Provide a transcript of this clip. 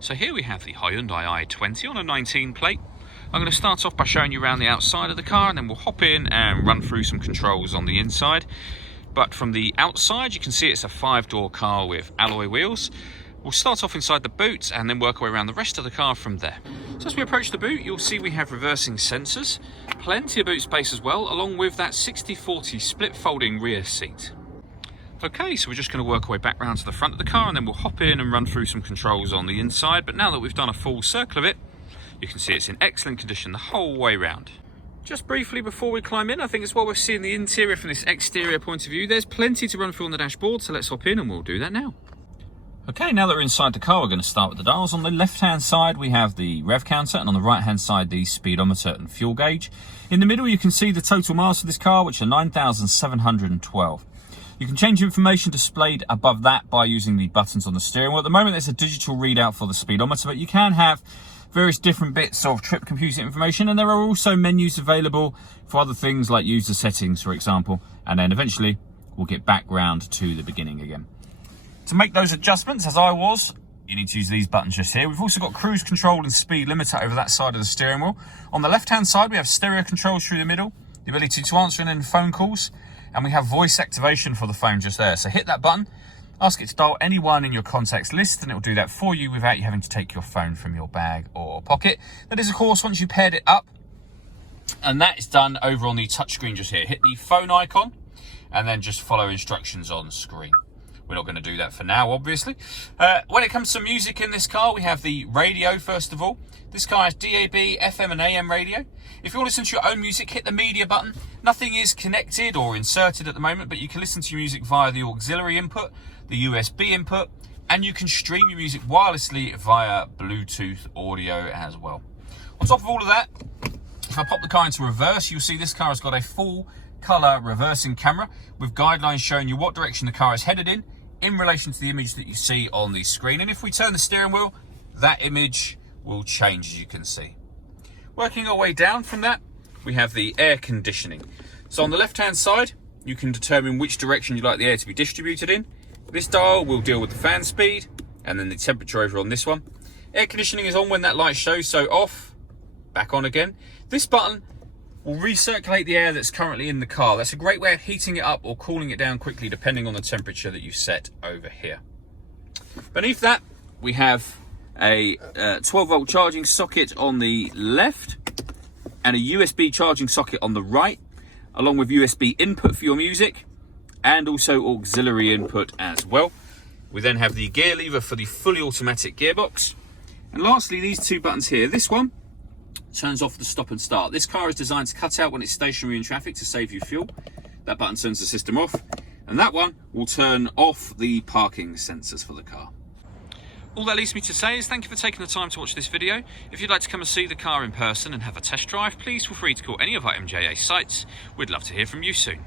So here we have the Hyundai i20 on a 19 plate. I'm going to start off by showing you around the outside of the car, and then we'll hop in and run through some controls on the inside. But from the outside you can see it's a 5-door car with alloy wheels. We'll start off inside the boot and then work our way around the rest of the car from there. So as we approach the boot, you'll see we have reversing sensors, plenty of boot space as well, along with that 60/40 split folding rear seat. Okay, so we're just going to work our way back round to the front of the car, and then we'll hop in and run through some controls on the inside. But now that we've done a full circle of it, you can see it's in excellent condition the whole way round. Just briefly before we climb in, I think it's while we're seeing the interior from this exterior point of view, there's plenty to run through on the dashboard, so let's hop in and we'll do that now. Okay, now that we're inside the car, we're going to start with the dials. On the left-hand side, we have the rev counter, and on the right-hand side, the speedometer and fuel gauge. In the middle, you can see the total miles for this car, which are 9,712. You can change information displayed above that by using the buttons on the steering wheel. At the moment, there's a digital readout for the speedometer, but you can have various different bits of trip computer information, and there are also menus available for other things like user settings, for example, and then eventually we'll get back round to the beginning again. To make those adjustments, as I was, you need to use these buttons just here. We've also got cruise control and speed limiter over that side of the steering wheel. On the left-hand side, we have stereo controls through the middle, the ability to answer and end phone calls, and we have voice activation for the phone just there. So hit that button, ask it to dial anyone in your contacts list, and it will do that for you without you having to take your phone from your bag or pocket. That is, of course, once you paired it up, and that is done over on the touchscreen just here. Hit the phone icon, and then just follow instructions on screen. We're not going to do that for now, obviously. When it comes to music in this car, we have the radio, first of all. This car has DAB, FM and AM radio. If you want to listen to your own music, hit the media button. Nothing is connected or inserted at the moment, but you can listen to your music via the auxiliary input, the USB input, and you can stream your music wirelessly via Bluetooth audio as well. On top of all of that, if I pop the car into reverse, you'll see this car has got a full colour reversing camera with guidelines showing you what direction the car is headed in relation to the image that you see on the screen. And if we turn the steering wheel, that image will change, as you can see. Working our way down from that, we have the air conditioning. So on the left-hand side, you can determine which direction you'd like the air to be distributed in. This dial will deal with the fan speed, and then the temperature over on this one. Air conditioning is on when that light shows, so off, back on again. This button will recirculate the air that's currently in the car. That's a great way of heating it up or cooling it down quickly, depending on the temperature that you set over here. Beneath that, we have a 12-volt charging socket on the left and a USB charging socket on the right, along with USB input for your music and also auxiliary input as well. We then have the gear lever for the fully automatic gearbox. And lastly, these two buttons here. This one turns off the stop and start. This car is designed to cut out when it's stationary in traffic to save you fuel. That button turns the system off, and that one will turn off the parking sensors for the car. All that leaves me to say is thank you for taking the time to watch this video. If you'd like to come and see the car in person and have a test drive, please feel free to call any of our MJA sites. We'd love to hear from you soon.